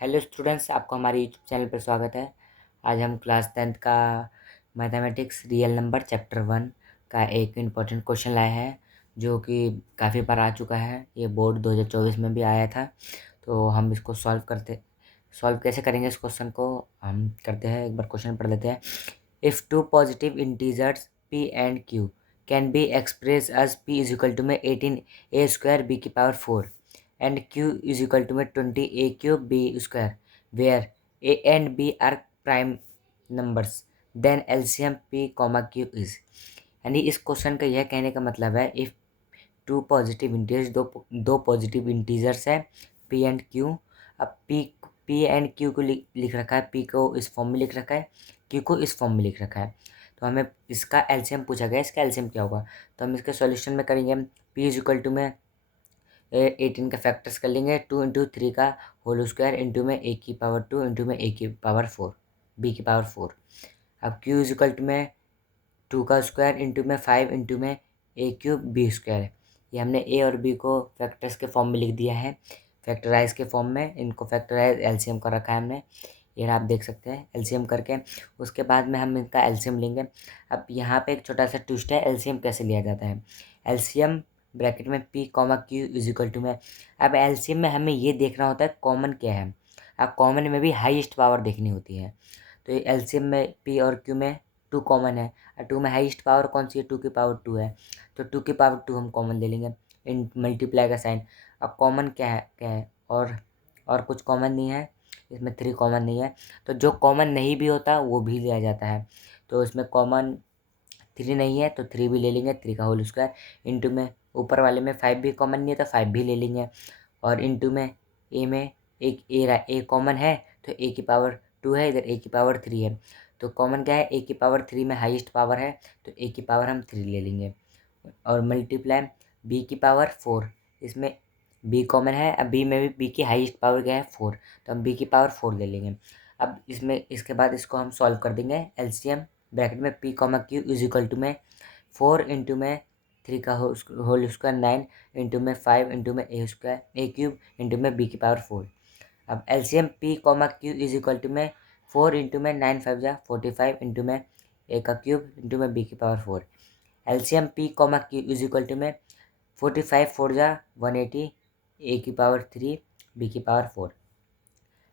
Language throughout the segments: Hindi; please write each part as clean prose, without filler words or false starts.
हेलो स्टूडेंट्स, आपको हमारे यूट्यूब चैनल पर स्वागत है। आज हम क्लास 10th का मैथमेटिक्स रियल नंबर चैप्टर 1 का एक इम्पॉर्टेंट क्वेश्चन लाए हैं, जो कि काफ़ी बार आ चुका है। ये बोर्ड 2024 में भी आया था। तो हम इसको सॉल्व कैसे करेंगे इस क्वेश्चन को हम करते हैं। एक बार क्वेश्चन पढ़ लेते हैं। If two positive integers p and q can be express as p is equal to में 18a² b की power 4 and q is equal to 20a cube b square where a and b are prime numbers, then LCM p comma q is। यानी इस क्वेश्चन का यह कहने का मतलब है, इफ़ टू पॉजिटिव इंटीजर्स दो पॉजिटिव इंटीजर्स है p एंड q। अब p एंड q को लिख रखा है, p को इस फॉर्म में लिख रखा है, q को इस फॉर्म में लिख रखा है। तो हमें इसका एलसीएम पूछा गया, इसका एलसीएम क्या होगा। तो हम इसके सॉल्यूशन में करेंगे। हम p इज इक्वल टू में 18 का फैक्टर्स कर लेंगे, 2 इंटू 3 का होल स्क्वायर इंटू में a की पावर 2 इंटू में a की पावर 4 b की पावर 4। अब q इज इक्वल टू में 2 का स्क्वायर इंटू में 5 इंटू में a क्यूब b स्क्वायर। ये हमने a और b को फैक्टर्स के फॉर्म में लिख दिया है, फैक्टराइज के फॉर्म में। इनको फैक्टराइज एलसीएम कर रखा है हमने, ये आप देख सकते हैं एलसीएम करके। उसके बाद में हम इनका एलसीएम लेंगे। अब यहाँ पे एक छोटा सा ट्विस्ट है, एलसीएम कैसे लिया जाता है। एलसीएम ब्रैकेट में p comma q is equal to में, अब एलसीएम में हमें ये देखना होता है कॉमन क्या है। अब कॉमन में भी हाईएस्ट पावर देखनी होती है। तो एलसीएम में p और q में 2 कॉमन है, और 2 में हाईएस्ट पावर कौन सी है, 2 की पावर 2 है। तो 2 की पावर 2 हम कॉमन ले लेंगे, इन मल्टीप्लाई का साइन। अब कॉमन क्या है और कुछ कॉमन नहीं है, इसमें 3 कॉमन नहीं है। तो जो कॉमन नहीं भी होता वो भी लिया जाता है। तो इसमें कॉमन 3 नहीं है तो 3 भी ले लेंगे, 3 का होल स्क्वायर इंटू में ऊपर वाले में 5 भी कॉमन नहीं है तो 5 भी ले लेंगे। और इंटू में ए में एक ए कॉमन है, तो ए की पावर 2 है, इधर ए की पावर 3 है। तो कॉमन क्या है, ए की पावर 3 में हाईएस्ट पावर है, तो ए की पावर हम 3 ले लेंगे। और मल्टीप्लाई बी की पावर 4, इसमें बी कॉमन है। अब बी में भी बी की हाईएस्ट पावर क्या है, 4, तो हम बी की पावर 4 ले लेंगे। अब इसमें इसके बाद इसको हम सॉल्व कर देंगे। एलसीएम ब्रैकेट में p comma q is equal to में 4 इंटू में 3 का होल स्क्वायर 9 इंटू में 5 इंटू में a क्यूब इंटू में b की पावर 4। अब LCM p comma q is equal to में 4 इंटू में 9 5 जा 45 इंटू में a का क्यूब इंटू में b की power 4। LCM p comma q is equal to में 45 4 जा 180 a की पावर 3 b की power 4।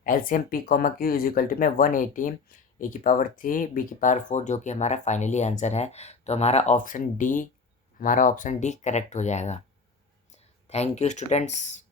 LCM p comma q is equal to में 180 ए की पावर 3 बी की पावर 4, जो कि हमारा फाइनली आंसर है। तो हमारा ऑप्शन डी करेक्ट हो जाएगा। Thank you students.